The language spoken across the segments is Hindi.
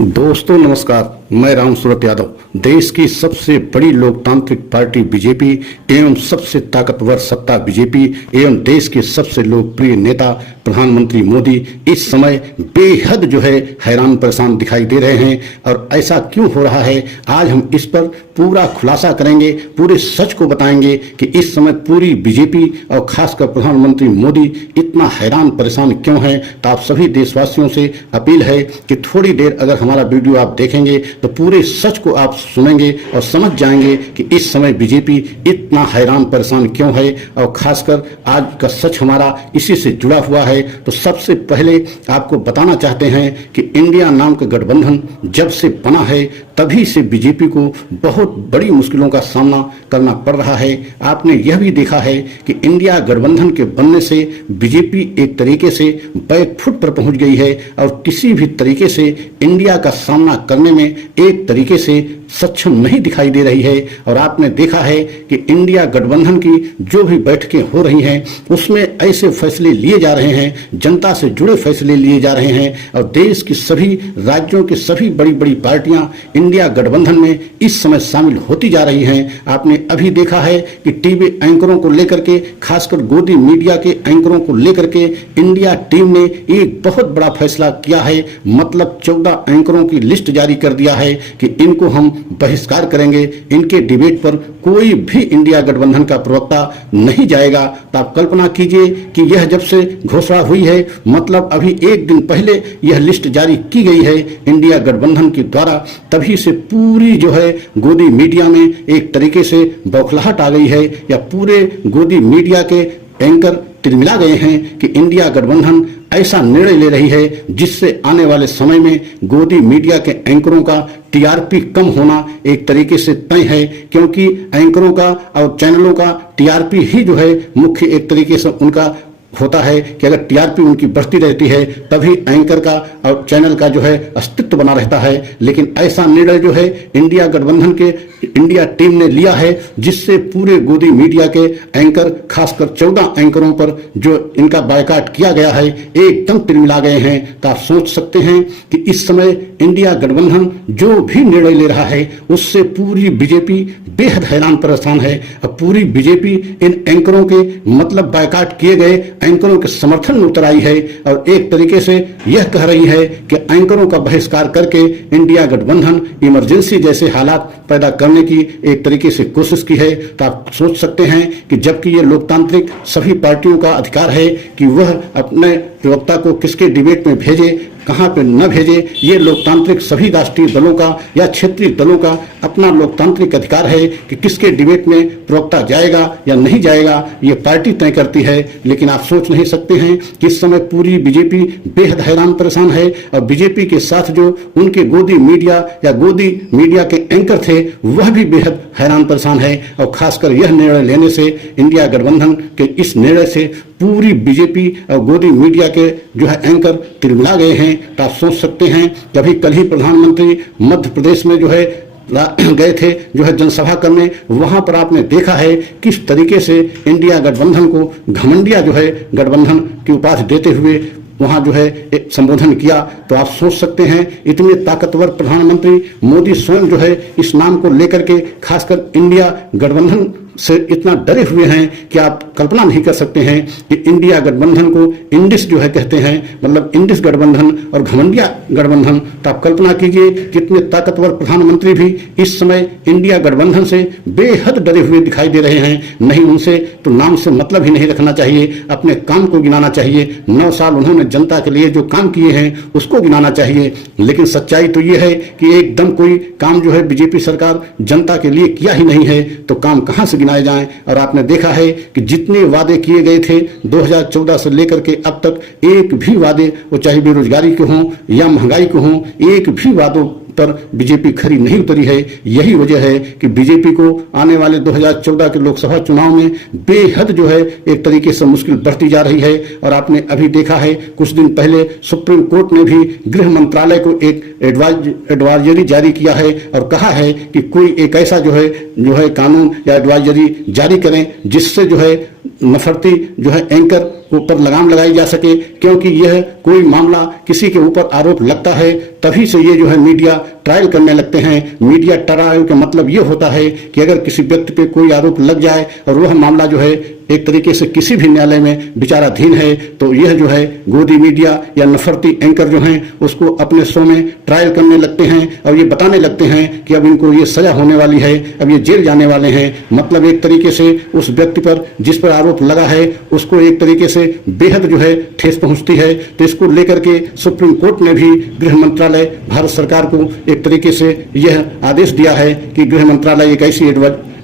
दोस्तों नमस्कार, मैं राम सूरत यादव। देश की सबसे बड़ी लोकतांत्रिक पार्टी बीजेपी एवं सबसे ताकतवर सत्ता बीजेपी एवं देश के सबसे लोकप्रिय नेता प्रधानमंत्री मोदी इस समय बेहद हैरान परेशान दिखाई दे रहे हैं। और ऐसा क्यों हो रहा है, आज हम इस पर पूरा खुलासा करेंगे, पूरे सच को बताएंगे कि इस समय पूरी बीजेपी और खासकर प्रधानमंत्री मोदी इतना हैरान परेशान क्यों है। तो आप सभी देशवासियों से अपील है कि थोड़ी देर अगर हमारा वीडियो आप देखेंगे तो पूरे सच को आप सुनेंगे और समझ जाएंगे कि इस समय बीजेपी इतना हैरान परेशान क्यों है। और खासकर आज का सच हमारा इसी से जुड़ा हुआ है। तो सबसे पहले आपको बताना चाहते हैं कि इंडिया नाम का गठबंधन जब से बना है तभी से बीजेपी को बहुत बड़ी मुश्किलों का सामना करना पड़ रहा है। आपने यह भी देखा है कि इंडिया गठबंधन के बनने से बीजेपी एक तरीके से बैक फुट पर पहुंच गई है और किसी भी तरीके से इंडिया का सामना करने में एक तरीके से सक्षम नहीं दिखाई दे रही है। और आपने देखा है कि इंडिया गठबंधन की जो भी बैठकें हो रही हैं उसमें ऐसे फैसले लिए जा रहे हैं, जनता से जुड़े फैसले लिए जा रहे हैं और देश की सभी राज्यों की सभी बड़ी बड़ी पार्टियां इंडिया गठबंधन में इस समय शामिल होती जा रही हैं। आपने अभी देखा है कि टीवी एंकरों को लेकर के, खासकर गोदी मीडिया के एंकरों को लेकर के इंडिया टीम ने एक बहुत बड़ा फैसला किया है। मतलब 14 एंकरों की लिस्ट जारी कर दिया है कि इनको हम बहिष्कार करेंगे, इनके डिबेट पर कोई भी इंडिया गठबंधन का प्रवक्ता नहीं जाएगा। तो आप कल्पना कीजिए कि यह जब से घोषणा हुई है, मतलब अभी एक दिन पहले यह लिस्ट जारी की गई है इंडिया गठबंधन के द्वारा, तभी से पूरी गोदी मीडिया में एक तरीके से बौखलाहट आ गई है या पूरे गोदी मीडिया के एंकर तिलमिला गए हैं कि इंडिया गठबंधन ऐसा निर्णय ले रही है जिससे आने वाले समय में गोदी मीडिया के एंकरों का टीआरपी कम होना एक तरीके से तय है। क्योंकि एंकरों का और चैनलों का टीआरपी ही मुख्य एक तरीके से उनका होता है कि अगर टीआरपी उनकी बढ़ती रहती है तभी एंकर का और चैनल का अस्तित्व बना रहता है। लेकिन ऐसा निर्णय इंडिया गठबंधन के इंडिया टीम ने लिया है जिससे पूरे गोदी मीडिया के एंकर, खासकर 14 एंकरों पर जो इनका बायकॉट किया गया है, एकदम तिलमिला गए हैं। तो आप सोच सकते हैं कि इस समय इंडिया गठबंधन जो भी निर्णय ले रहा है उससे पूरी बीजेपी बेहद हैरान परेशान है। और पूरी बीजेपी इन एंकरों के मतलब बायकॉट किए गए एंकरों के समर्थन में उतर आई है और एक तरीके से यह कह रही है कि एंकरों का बहिष्कार करके इंडिया गठबंधन इमरजेंसी जैसे हालात पैदा करने की एक तरीके से कोशिश की है। तो आप सोच सकते हैं कि जबकि ये लोकतांत्रिक सभी पार्टियों का अधिकार है कि वह अपने प्रवक्ता को किसके डिबेट में भेजे, कहां पे न भेजे, ये लोकतांत्रिक सभी राष्ट्रीय दलों का या क्षेत्रीय दलों का अपना लोकतांत्रिक अधिकार है कि किसके डिबेट में प्रवक्ता जाएगा या नहीं जाएगा, ये पार्टी तय करती है। लेकिन आप सोच नहीं सकते हैं कि इस समय पूरी बीजेपी बेहद हैरान परेशान है और बीजेपी के साथ जो उनके गोदी मीडिया या गोदी मीडिया के एंकर थे वह भी बेहद हैरान परेशान है। और खासकर यह निर्णय लेने से, इंडिया गठबंधन के इस निर्णय से पूरी बीजेपी और गोदी मीडिया के एंकर तिलमिला गए हैं। तो आप सोच सकते हैं कि अभी कल ही प्रधानमंत्री मध्य प्रदेश में गए थे जनसभा करने, वहां पर आपने देखा है किस तरीके से इंडिया गठबंधन को घमंडिया गठबंधन की उपाधि देते हुए वहां एक संबोधन किया। तो आप सोच सकते हैं इतने ताकतवर प्रधानमंत्री मोदी स्वयं इस नाम को लेकर के खासकर इंडिया गठबंधन से इतना डरे हुए हैं कि आप कल्पना नहीं कर सकते हैं कि इंडिया गठबंधन को इंडिस कहते हैं, मतलब इंडिस गठबंधन और घमंडिया गठबंधन। तो आप कल्पना कीजिए कितने ताकतवर प्रधानमंत्री भी इस समय इंडिया गठबंधन से बेहद डरे हुए दिखाई दे रहे हैं। नहीं, उनसे तो नाम से मतलब ही नहीं रखना चाहिए, अपने काम को गिनाना चाहिए। 9 साल उन्होंने जनता के लिए जो काम किए हैं उसको गिनाना चाहिए। लेकिन सच्चाई तो ये है कि एकदम कोई काम बीजेपी सरकार जनता के लिए किया ही नहीं है, तो काम कहां से गिनाए जाएं। और आपने देखा है कि जितने वादे किए गए थे 2014 से लेकर के अब तक, एक भी वादे, वो चाहे बेरोजगारी के हों या महंगाई के हों, एक भी वादों पर बीजेपी खरी नहीं उतरी है। यही वजह है कि बीजेपी को आने वाले 2014 के लोकसभा चुनाव में बेहद एक तरीके से मुश्किल बढ़ती जा रही है। और आपने अभी देखा है कुछ दिन पहले सुप्रीम कोर्ट ने भी गृह मंत्रालय को एक एडवाइजरी जारी किया है और कहा है कि कोई एक ऐसा कानून या एडवाइजरी जारी करें जिससे नफरती एंकर को ऊपर लगाम लगाई जा सके, क्योंकि यह कोई मामला किसी के ऊपर आरोप लगता है तभी से ये जो है मीडिया ट्रायल करने लगते हैं। मीडिया ट्रायल का मतलब ये होता है कि अगर किसी व्यक्ति पे कोई आरोप लग जाए और वह मामला जो है एक तरीके से किसी भी न्यायालय में विचाराधीन है, तो यह जो है गोदी मीडिया या नफरती एंकर जो हैं उसको अपने शो में ट्रायल करने लगते हैं और ये बताने लगते हैं कि अब इनको ये सजा होने वाली है, अब ये जेल जाने वाले हैं। मतलब एक तरीके से उस व्यक्ति पर जिस पर आरोप लगा है उसको एक तरीके से बेहद जो है ठेस पहुंचती है। तो इसको लेकर के सुप्रीम कोर्ट ने भी गृह मंत्रालय भारत सरकार को एक तरीके से यह आदेश दिया है कि गृह मंत्रालय एक ऐसी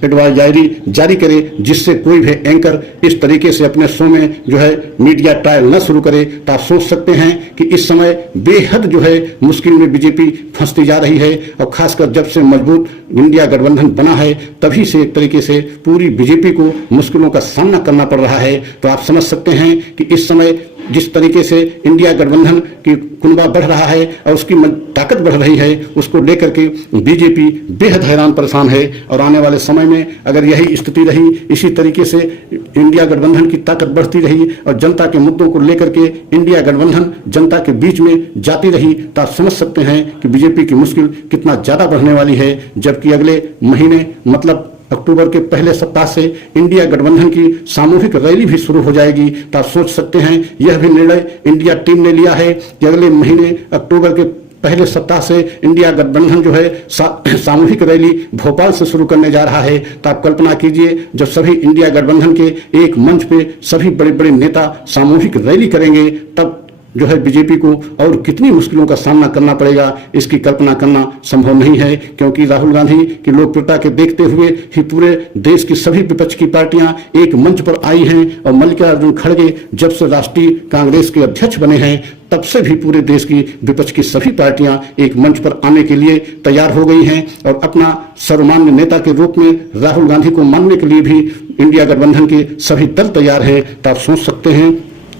एडवाइजरी जारी करे जिससे कोई भी एंकर इस तरीके से अपने शो में जो है मीडिया ट्रायल न शुरू करे। तो आप सोच सकते हैं कि इस समय बेहद जो है मुश्किल में बीजेपी फंसती जा रही है, और खासकर जब से मजबूत इंडिया गठबंधन बना है तभी से एक तरीके से पूरी बीजेपी को मुश्किलों का सामना करना पड़ रहा है। तो आप समझ सकते हैं कि इस समय जिस तरीके से इंडिया गठबंधन की कुनबा बढ़ रहा है और उसकी ताकत बढ़ रही है, उसको लेकर के बीजेपी बेहद हैरान परेशान है। और आने वाले समय में अगर यही स्थिति रही, इसी तरीके से इंडिया गठबंधन की ताकत बढ़ती रही और जनता के मुद्दों को लेकर के इंडिया गठबंधन जनता के बीच में जाती रही, तो आप समझ सकते हैं कि बीजेपी की मुश्किल कितना ज्यादा बढ़ने वाली है। जबकि अगले महीने मतलब अक्टूबर के पहले सप्ताह से इंडिया गठबंधन की सामूहिक रैली भी शुरू हो जाएगी। तो आप सोच सकते हैं यह भी निर्णय इंडिया टीम ने लिया है कि अगले महीने अक्टूबर के पहले सप्ताह से इंडिया गठबंधन जो है सामूहिक रैली भोपाल से शुरू करने जा रहा है। तो आप कल्पना कीजिए जब सभी इंडिया गठबंधन के एक मंच पे सभी बड़े बड़े नेता सामूहिक रैली करेंगे, तब जो है बीजेपी को और कितनी मुश्किलों का सामना करना पड़ेगा, इसकी कल्पना करना संभव नहीं है। क्योंकि राहुल गांधी की लोकप्रियता के देखते हुए ही पूरे देश की सभी विपक्ष की पार्टियां एक मंच पर आई हैं, और मल्लिकार्जुन खड़गे जब से राष्ट्रीय कांग्रेस के अध्यक्ष बने हैं तब से भी पूरे देश की विपक्ष की सभी पार्टियां एक मंच पर आने के लिए तैयार हो गई हैं, और अपना सर्वमान्य नेता के रूप में राहुल गांधी को मानने के लिए भी इंडिया गठबंधन के सभी दल तैयार है। तो आप सोच सकते हैं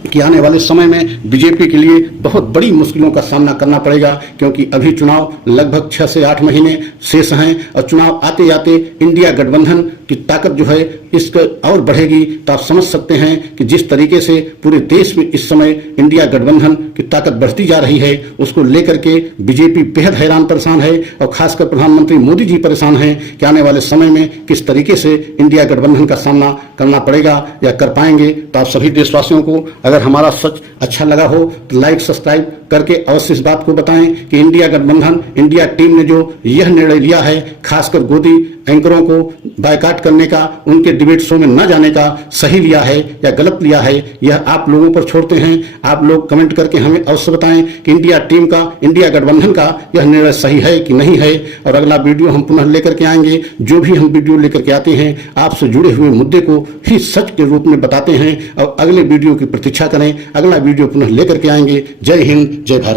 कि आने वाले समय में बीजेपी के लिए बहुत बड़ी मुश्किलों का सामना करना पड़ेगा, क्योंकि अभी चुनाव लगभग 6 से 8 महीने शेष हैं और चुनाव आते आते इंडिया गठबंधन की ताकत जो है इसका और बढ़ेगी। तो आप समझ सकते हैं कि जिस तरीके से पूरे देश में इस समय इंडिया गठबंधन की ताकत बढ़ती जा रही है, उसको लेकर के बीजेपी बेहद हैरान परेशान है, और खासकर प्रधानमंत्री मोदी जी परेशान हैं कि आने वाले समय में किस तरीके से इंडिया गठबंधन का सामना करना पड़ेगा या कर पाएंगे। तो आप सभी देशवासियों को अगर हमारा सच अच्छा लगा हो तो लाइक सब्सक्राइब करके अवश्य इस बात को बताएं कि इंडिया गठबंधन इंडिया टीम ने जो यह निर्णय लिया है, खासकर गोदी एंकरों को बायकाट करने का, उनके डिबेट शो में न जाने का, सही लिया है या गलत लिया है, यह आप लोगों पर छोड़ते हैं। आप लोग कमेंट करके हमें अवश्य बताएं कि इंडिया टीम का, इंडिया गठबंधन का यह निर्णय सही है कि नहीं है। और अगला वीडियो हम पुनः लेकर के आएंगे। जो भी हम वीडियो लेकर के आते हैं आपसे जुड़े हुए मुद्दे को ही सच के रूप में बताते हैं, और अगले वीडियो की प्रतीक्षा करें। अगला वीडियो पुनः लेकर के आएंगे। जय हिंद, जय भारत।